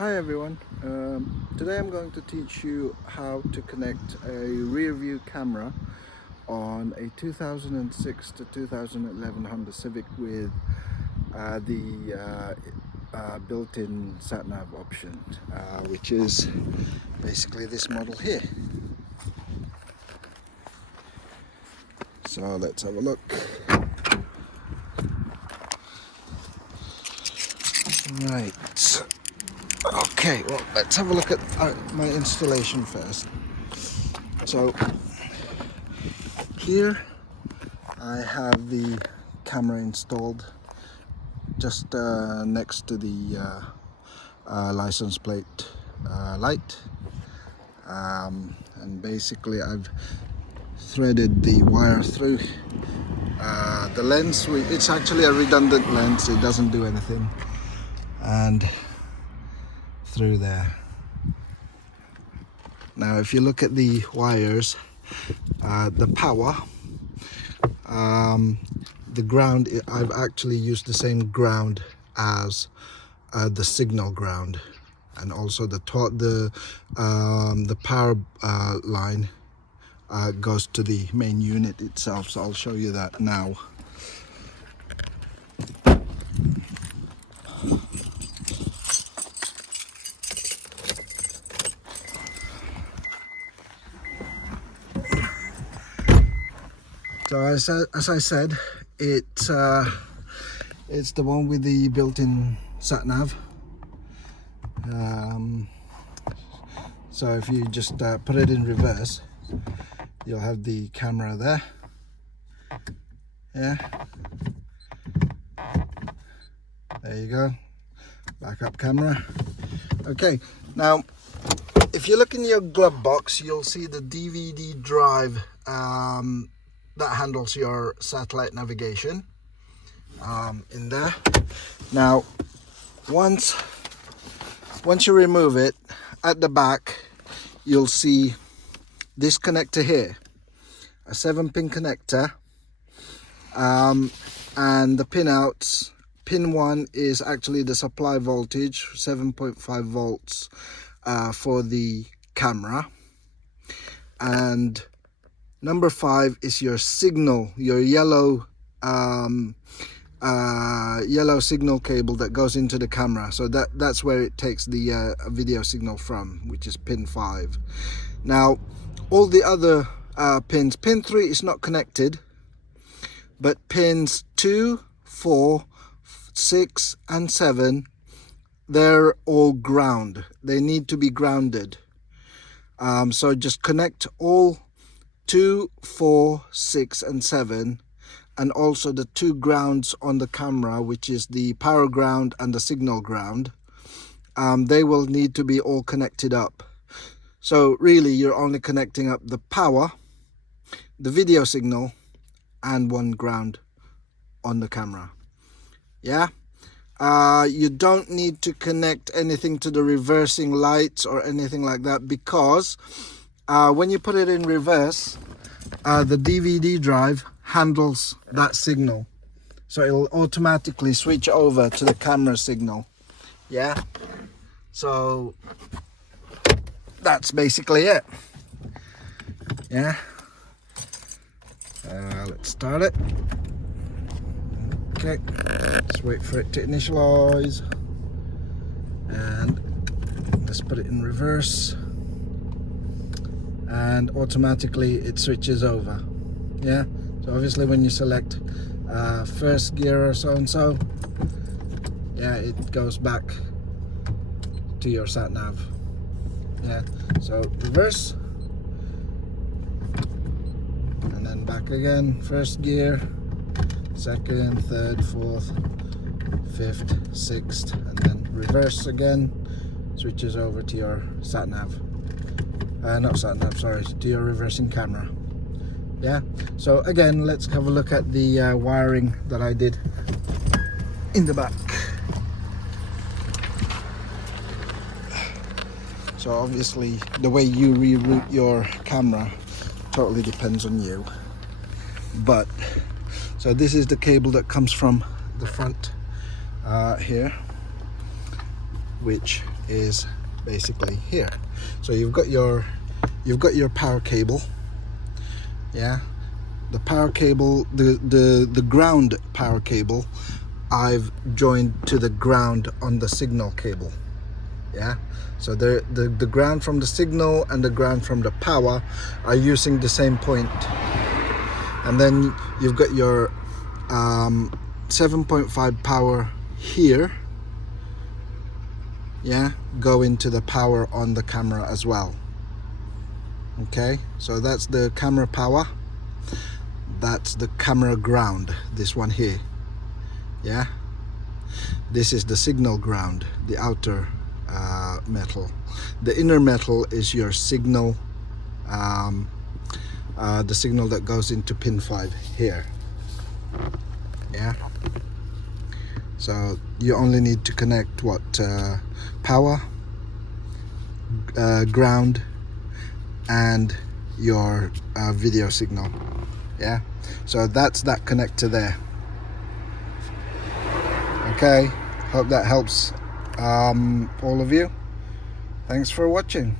Hi everyone, today I'm going to teach you how to connect a rear view camera on a 2006 to 2011 Honda Civic with the built-in Sat Nav option, which is basically this model here. So let's have a look. Right. Okay, well, let's have a look at my installation first. So here I have the camera installed just next to the license plate light, and basically I've threaded the wire through the lens. It's actually a redundant lens, it doesn't do anything, and through there. Now if you look at the wires, the power, the ground, I've actually used the same ground as the signal ground, and also the power line goes to the main unit itself, so I'll show you that now. So as I said, it's the one with the built-in Sat Nav. So if you just put it in reverse, you'll have the camera there. Yeah, there you go, backup camera. Okay, now if you look in your glove box, you'll see the DVD drive that handles your satellite navigation in there. Now once you remove it, at the back you'll see this connector here, a 7-pin connector, and the pin outs. Pin 1 is actually the supply voltage, 7.5 volts for the camera, and number 5 is your signal, your yellow yellow signal cable that goes into the camera. So that's where it takes the video signal from, which is pin 5. Now all the other pins, pin 3 is not connected, but pins 2, 4, 6 and 7, they're all ground. They need to be grounded. So just connect all 2, 4, 6 and 7, and also the 2 grounds on the camera, which is the power ground and the signal ground. They will need to be all connected up. So really you're only connecting up the power, the video signal, and 1 ground on the camera. Yeah, you don't need to connect anything to the reversing lights or anything like that, because when you put it in reverse, the DVD drive handles that signal, so it'll automatically switch over to the camera signal. Yeah, so that's basically it. Yeah, let's start it. Okay, let's wait for it to initialize, and let's put it in reverse, and automatically it switches over. Yeah, so obviously when you select first gear or so and so, yeah, it goes back to your sat nav. Yeah, so reverse, and then back again, first gear, second, third, fourth, fifth, sixth, and then reverse again, switches over to your sat nav. Not sat nav, sorry, to your reversing camera. Yeah, so again, let's have a look at the wiring that I did in the back. So obviously the way you reroute your camera totally depends on you, but so this is the cable that comes from the front here, which is basically here. So you've got your power cable, yeah. The power cable, the ground power cable, I've joined to the ground on the signal cable, yeah. So the ground from the signal and the ground from the power are using the same point. And then you've got your 7.5 power here, yeah, go into the power on the camera as well. Okay, so that's the camera power, that's the camera ground, this one here, yeah. This is the signal ground, the outer metal. The inner metal is your signal, the signal that goes into pin 5 here, yeah. So you only need to connect what, power, ground, and your video signal, yeah. So that's that connector there. Okay, hope that helps all of you. Thanks for watching.